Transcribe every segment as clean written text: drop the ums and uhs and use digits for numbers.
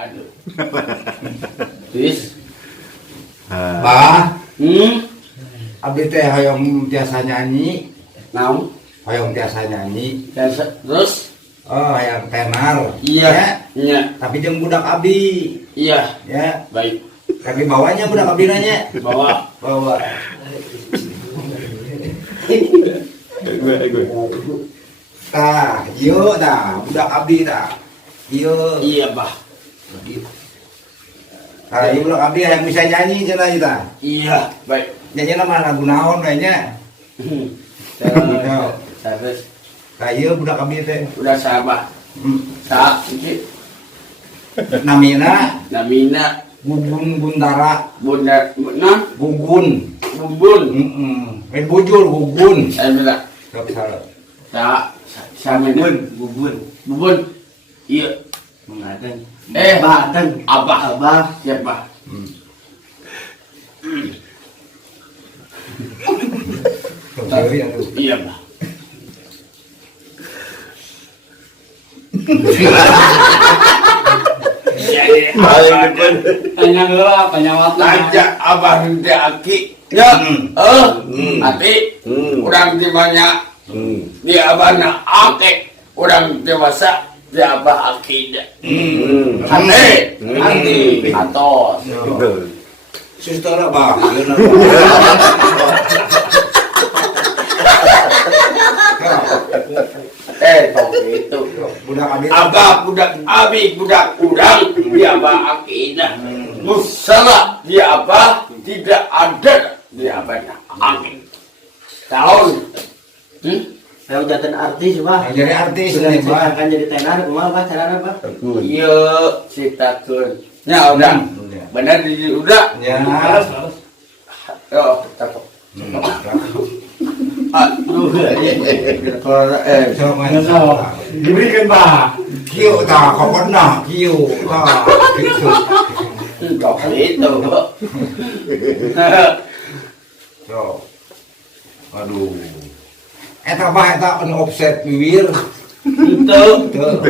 Aduh. Bis. Bah, Abdi teh hoyong tiasa nyanyi, naon? hoyong tiasa nyanyi. Terus? Oh, hayang tenar. Iya. Iya. Tapi jeung budak abdi. Iya. Ya. Baik. Kaki bawanya budak abdi nanya. Bawa. Tah, ieu tah, budak abdi tah. Ieu. Iya, Bah. Tah, ieu budak abdi yang bisa nyanyi cenah ieu tah. Iya, baik. Nyanyi mah lagu naon we nya? Terus. Tah, ieu budak abdi teh. Udah sabar. Sa, iki. Namina Namina Gugun Guntara. Bunda, nah, Gugun. Bubun. Main bujur Gugun. Saya bilang, Sok salah. sama Bubun. Bubun. Iya. Mengadeng. Badan. Abah. Siapa? Sok seri atuh. Iya, Bah. Hanya gelap, hanya waktu aja abah nanti aki ya, hati urang timanya di abah na aki urang dewasa di abah aki hati atos Sistara bah. tong itu Budak abdi. abah budak abi budak urang di abah aki musala di abah tidak ada di abahnya aki tahun Saya jatuh artis bah. Jadi artis Sudah nih bah. akan jadi tenar, kumaha bah carana bah? iya citakeun nya udah benar di udah Ya. oh cakep Sok main sok. Diberikan bah. Kieu tah kokonna kieu. Tah gitu. kok itu Sok. Aduh. Eta bah eta an offset bibir.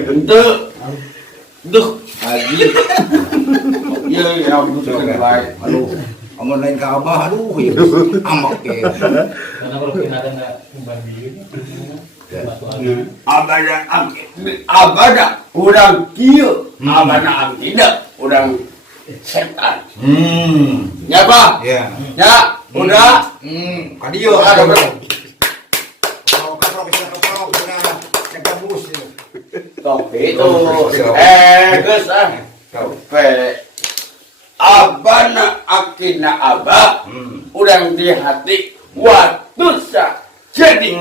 ente duh lagi ya bukan baik Aduh. Amun lain ka abah aduh ieu amak ge. Karena kalau kita ada membagi abada urang kieu abana tidak urang setan ya Pak Ya. ya udah Ka dieu ada ada. berapa Kalau ka profesional kalau udah kita bus ya. kok itu geus Kau. abana akina abah urang di hati waktu sa jadi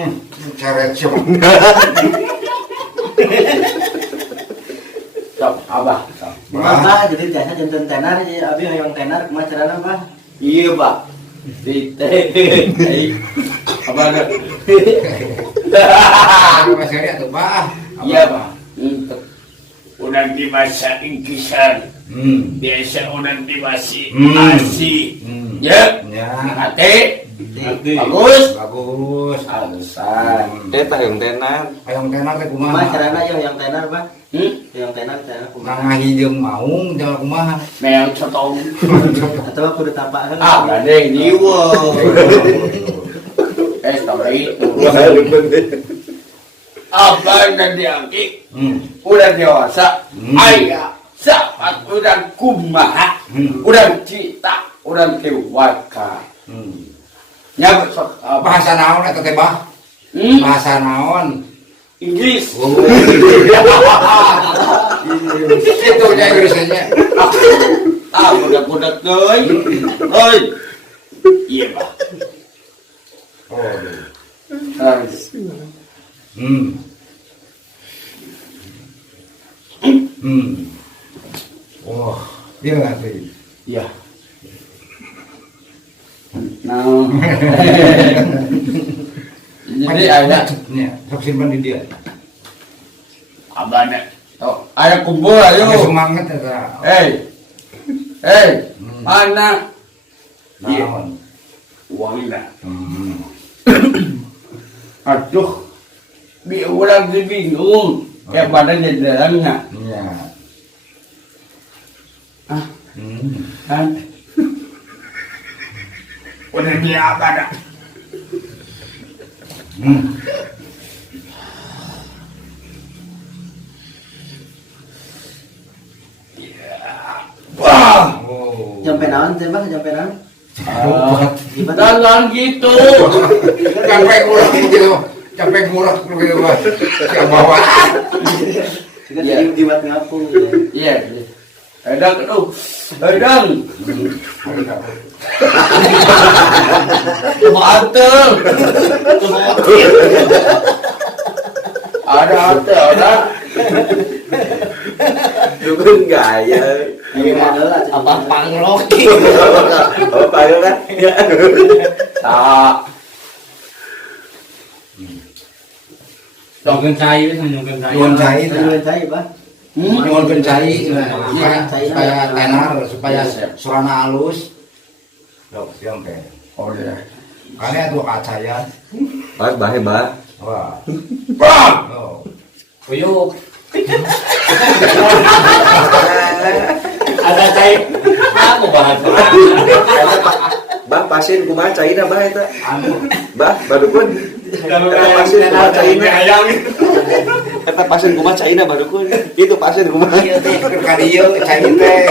Ceret siapa? sok abah sok Bah, jadi jasa jantan tenar, jadi abi hoyong tenar, kumaha carana bah? iya Pak di teh apa ada Mas Heri atuh bah. iya Pak udah di masa ingkisan biasa udah di masih asi ya Ya. hati Bagus. bagus alasan Hayong tenar teh Kumaha kumaha? carana ya hoyong tenar bah? Hoyong tenar kumaha? Nangahi jeung maung jalan kumaha? meong cotong Atau kudu tapak kan? gade jiwa tahu itu abah dan diangki udah dewasa ayah saat udah kumaha udah cita udah kewaka nya Bahasa naon eta teh bah? Bahasa naon? Inggris Itu nya Inggrisnya. budak-budak doi iya Pak Oh. harus Wah, dia ngerti. iya nah jadi ada Ya, sok simpan di dia. abana oh ada kumpul ayo Ada semangat eta. mana iya Naon? uangnya aduh bi ulang bingung kayak badan di dalamnya Iya. Kan? Udah dia apa dah? Wah, Sampai naon teh Bang? Sampai naon? Gimana? jangan gitu. Capek ngurek gitu. Capek ngurek gitu Pak. Yang bawa. Juga Iya. jimat ngapung. Iya. Edang tuh. Edang. Mantap. Ada. Dukun gaya. Gimana lah? Apa panglok? Oh, panggil kan? Tak. Mungkin cair, mungkin cair. Nyuwun cai. Nyuwun cai Bang. Nyuwun cai. Iya, Supaya tenar, supaya suarana halus. Dok, siang teh. Oh ya. Karena itu kaca ya. Pas bahaya bah. Wah. Bang. Oh. Uyuk. Ada cair. Aku bahas. Bah pasien kumaha caina bah eta. Anu. Bah badukun. Eta pasien kumaha caina. Eta pasien kumaha caina badukun. Itu pasien kumaha. Kadieu cai teh.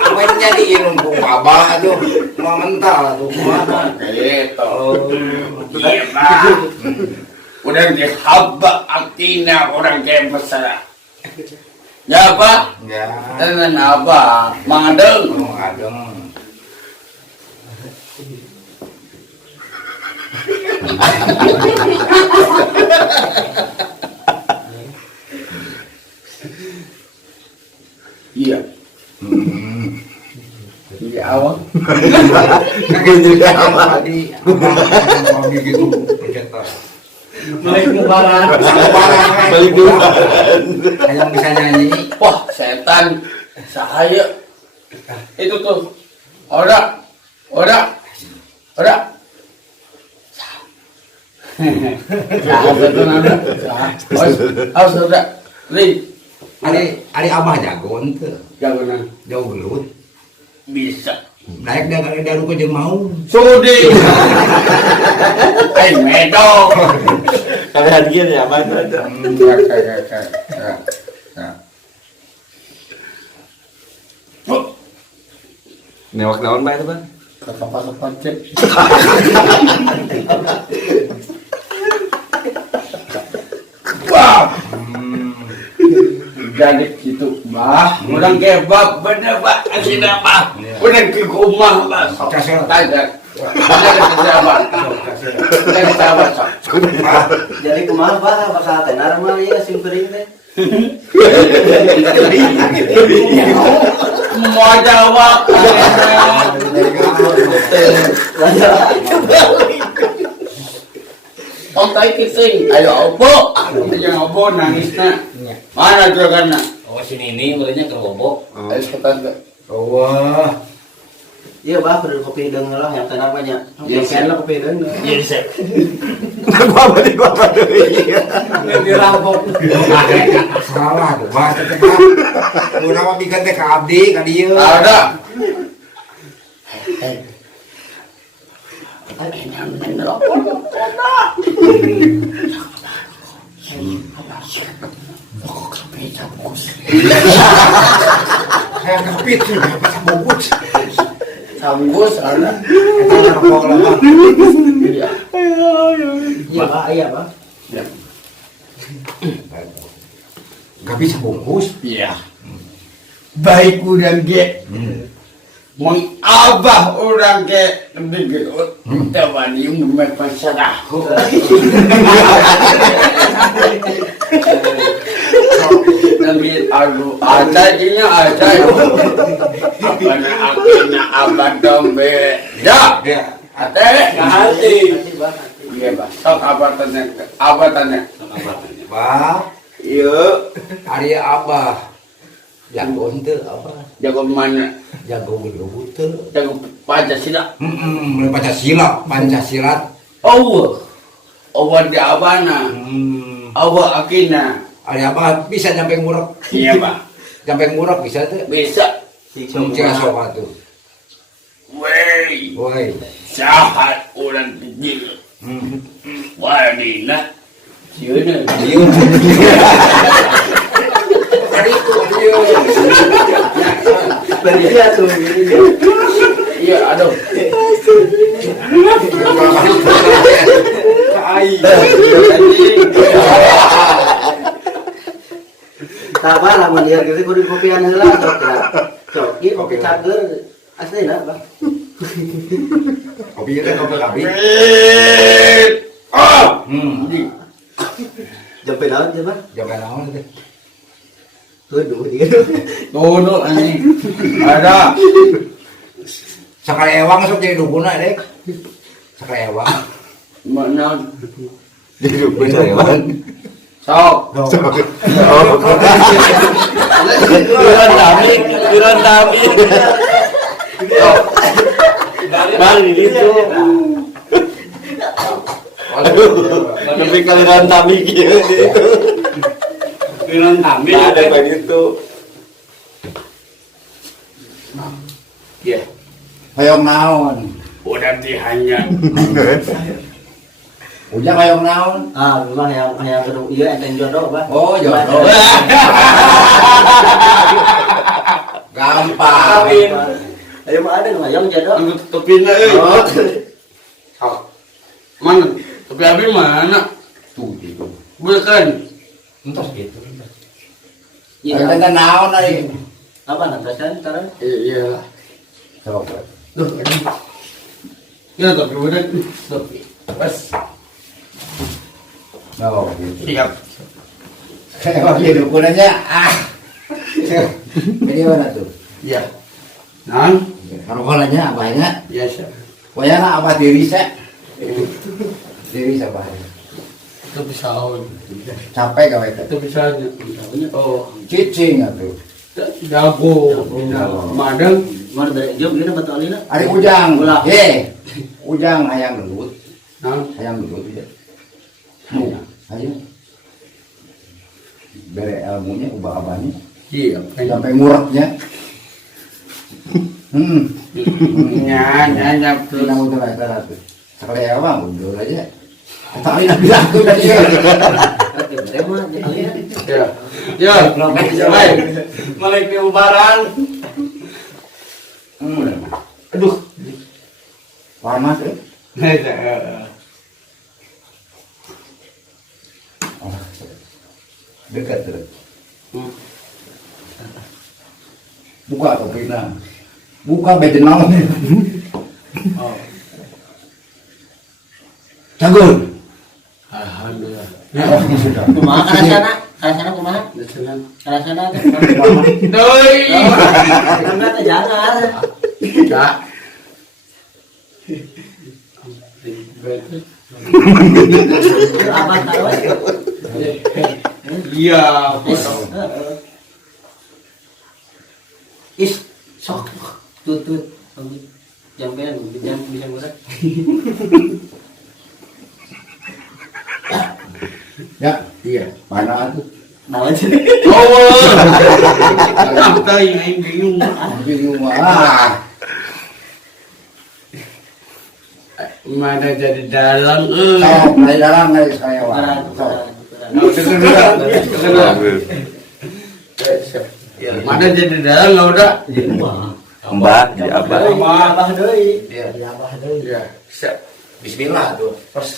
Apa jadi numpung babah tuh. Mau mental tuh. Kumaha? Gitu. Iya, Bang. Udah dihaba aktina orang kayak besar. Ya, Pak. Ya. Dengan apa? Mangadeng. Oh, adem. Iya. Iya, awak. Gini apa? Tadi kalau gitu pencetak. Balik lebaran. Balik dulu. Yang bisa nyanyi. Wah, setan. Saya. Itu tuh. Ora. Sahabat tuh nana. Awas udah. Ling. Ari abah jago ente. Jangan Jauh gelut. bisa. Naik dari daru ke jeung mau. Sudi. Medok. Kalian hadir ya, Bang. Newak naon bah itu, Bang? Kapan cek. Wah. Jadi gitu, Mbah. Orang kebab bener, Pak. Asina, Pak. Udah ke rumah, Pak. Tanya. Dari sahabat. Jadi kumaha Bang? Bakal tenar mah ieu simpeuring teh. Mau jawab. Kontai kising, ayo opo. Yang opo nangisnya. Mana juragan? Oh sini ini mulainya ke bobok. Ayo setan. Wah. Iya Bang, perlu kopi deung lah yang tenar banyak. Iya, Yang lah kopi deung. Iya, Sek. Gua apa deui. Dirampok. Salah tuh, Bang. Mun nama bikin teh ka abdi ka dieu. Ada. Saya kepit sih, pas bungkus. Sambus ada. Eta rokok lah, Bang. Iya. Iya Bang, iya Bang. Gak bisa bungkus. Iya. Baik udah ge. Mengabah orang ke begitu. Tawani memperpasarah. Nabi aduh aja. Apanya abad dombe. Ya. Ya. Ate hati. Hati Bang, hati. Iya, Bang. Sok abatannya. Bang, Yuk. ari abah. Jago henteu abah. Jago mana? Jago gelut teu. Jago Pancasila. Mulai Pancasila. Oh. Oh, di abana. Awa akina. Ari abah bisa nyampe ngurek. Iya, Pak. Nyampe ngurek bisa teu. Bisa. Kumaha sok atuh. Weh, Woi. jahat orang kecil. Wadina. Sieun. Tadi itu dia. Beri dia tuh ini dia. Iya, aduh. Sabar lah melihat gitu kudu kopian heula sok. Sok, ieu kopi cager asli Bang. Kopi itu kopi kapi. Ah, Jampe naon je, Bang? Jangan naon teh. Tuh dia. dulu anjing. Ada. Sakali ewang sok jadi dukuna deh. Sakali ewang. Mana? Jadi dukun hewan. Sok. Kiran dami. Bang gitu. Lebih kaliran dami gitu. Kiran kami Ada kayak gitu. Ya, Hayong naon. udah hanya. Ujang hayong naon. Ah, memang yang kedua iya enten jodoh, Bang. Oh, jodoh. Gampang. Ayo mah ada yang jodoh. Tutupin euy. Oh. Sok. Mana? Tapi abi mana? Tuh gitu. Bukan. Entos gitu. Ada Iya. naon ari. Apa natasan sekarang? Iya. Coba. Duh, aduh. Ya, tapi udah. Bas. Oh, gitu. Siap. Kayak jadi dukunannya. Ini mana tuh? Iya. Nah, Karokolanya apanya? ya siap. Pokoknya apa diri saya? Diri siapa? Itu bisa on. Capek gawe teh. Itu bisa. Oh, Cicing atuh. jago. Madang. Mana dari dia begini betul alina? Ari ujang. Ulah. Ujang hayang gelut. Nah, Hayang gelut ya. Ayo. Bere ilmunya ubah abahnya. iya. Sampai mureknya. Nya. Kita mau coba cara tuh. Sekali awang undur aja. Tapi nak bilang tuh tadi ya. Terima alina. Ya. Ya, baik. Balik ke ubaran. Aduh. Panas eh. Dekat terus. Buka topiknya. Buka beden naon. Oh, Cagur. alhamdulillah. Kumaha karasana? Karasana kumaha? Senang. Karasana teh. Doi. Karena teh jangan. Ya. Apa tahu? Iya. Is sok tutut jam bisa murah. Ya, Iya. mana tuh? Nawan sih. Oh. Kita yang bingung. Bingung ah. Mana jadi dalang Tahu dari dalam dari saya wah. Mana jadi dalang nggak udah? Mbak, di apa? Abah deui. Iya. Abah deui. Ya, siap. Bismillah tuh. Terus.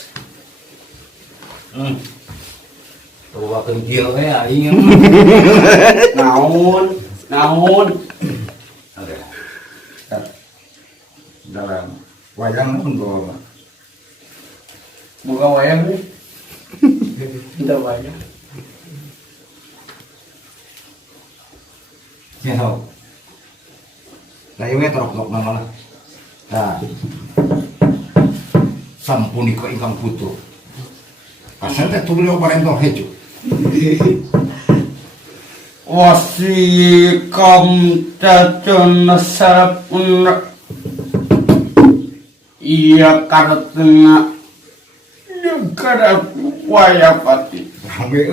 Tuh kencil ya aing. Naon. Ada. Dalam wayang pun tuh. Buka wayang nih. Kita wayang. Ya tahu. Lah ieu terok mana. Nah. Sampuni ko ingkang putu. Asal teh tuh beliau parentong hejo. Wasikam cacon sarapun. Iya karena negara wayapati. Sampai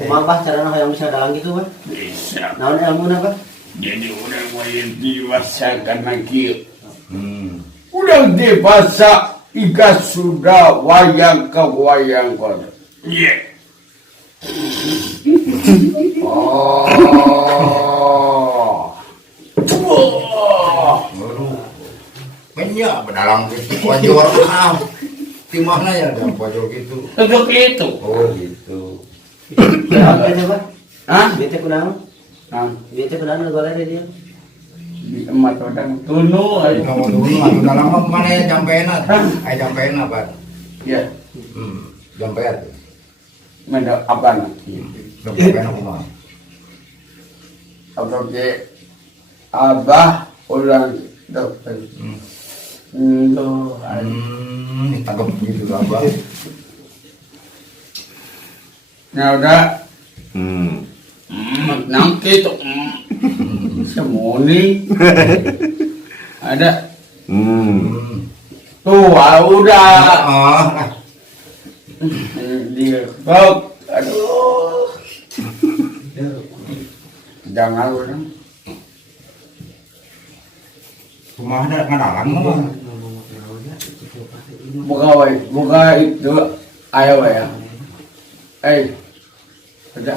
Kumaha bah carana hoyong bisa dalang gitu, Bang? Bisa. dewasa. Naon ilmu apa? Jadi orang yang dewasa karena kieu. Hmm. Udah dewasa, ika sudah wayang ke wayang kono. Iya. Oh. Wah. Aduh. Banyak berdalam gitu. Wajor ah. Timahna ya ada wajor gitu. Untuk itu. Oh gitu. Bete apa? Hah? Bete kunaon? Nah, Bete kunaon golek dia? di emat orang tunu. Kamu dulu atuh dalam mah mana ya jampeena? Ai jampeena, Pak. Ya, Jampean. mana apa nanti? Jampeena kumaha? Atau ke abah orang dokter. Tuh, Tangkap gitu apa? nah udah. Hmm. Nangki tuh semuni ada tuh udah dia kok aduh jangan orang Kumaha ada ngadalang mah. buka itu ayo ya ada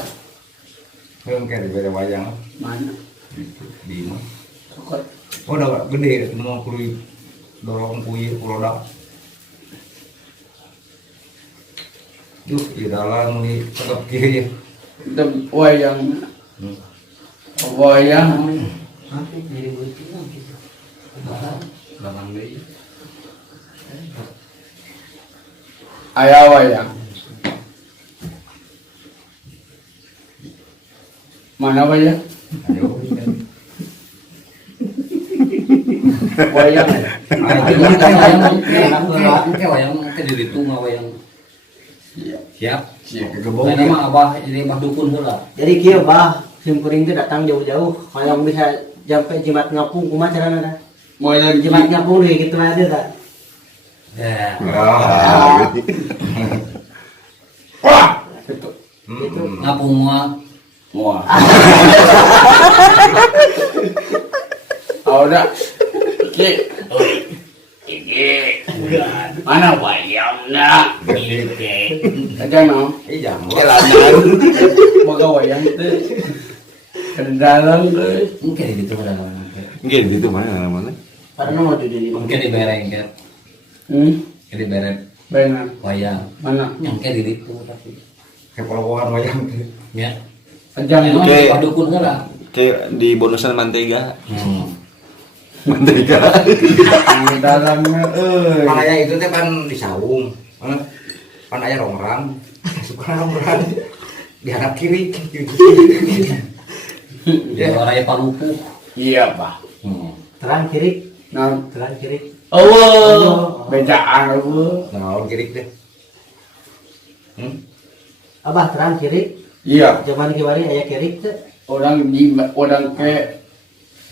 Belum kayak beda wayang. mana Di mah. sokot Oh udah gede semua kulit dorong kuih kulodak. Duh, di dalam nih tegap kiri ya. itu wayang Apa jadi begitu gitu. Belakang deui. ayah wayang mana wayang Ayo. wayang Wayang ke di ditu mah wayang. Siap. Gebong Mana mah abah ini mah dukun heula. Jadi kieu bah, simkuring teh datang jauh-jauh, hayang bisa sampai Jimat Ngapung kumaha carana dah? wayang Jimat Ngapung deui kitu aja dah. Ya. wah itu Itu Ngapung mah wah udah iki mana wayangnya ada no Iya, moga wayang itu kendalang guys mungkin di ditu ada mana. Nggih di situ mana? pada nomor tuh di Mungkin di bereng kan. Di bereng benar wayang. mana Nyangke di ditu tapi. kayak pelowongan wayang. Ya. ajang Emang Oke. abah dukun heula. Kayak di bonusan mantega. Mantega. kendalangnya Pan aya itu teh kan di saung. Pan aya rongrang. Suka rongrang. Di hadap kiri. Ya orang yang palupuh. iya pak terang kiri, nah terang kiri. oh bedaan aku Nah, kiri deh. Abah terang kiri, iya zaman kiwari aya kiri teh. orang ke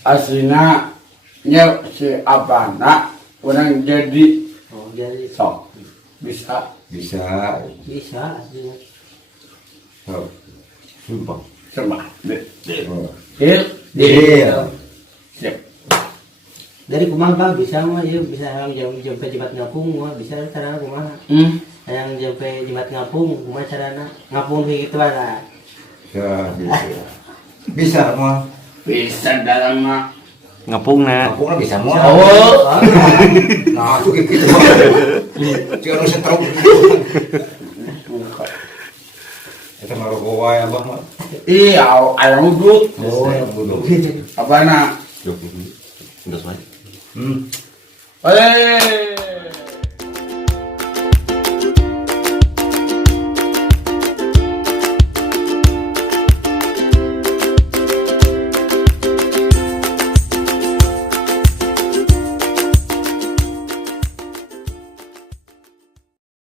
aslinya nya si abana orang jadi Oh, jadi sok bisa Bisa. bisa aslinya. Oh. Sumpah. cuma Oh. deal Deal. siap Dari kumaha Bang bisa mah ieu bisa hayang sampai Jimat Ngapung mah bisa carana kumaha? Hayang sampai Jimat Ngapung kumaha carana? Ngapung kayak gitu lah. Ya, bisa. Bisa mah. bisa dalam mah Ngapung na. Aku kan bisa mah. oh Nah, aku gitu. Jangan usah tahu. Kita mau bawa ya bang. iya ayam udut Oh, ya bodoh. apa nak Enggak semua. Hmm. eh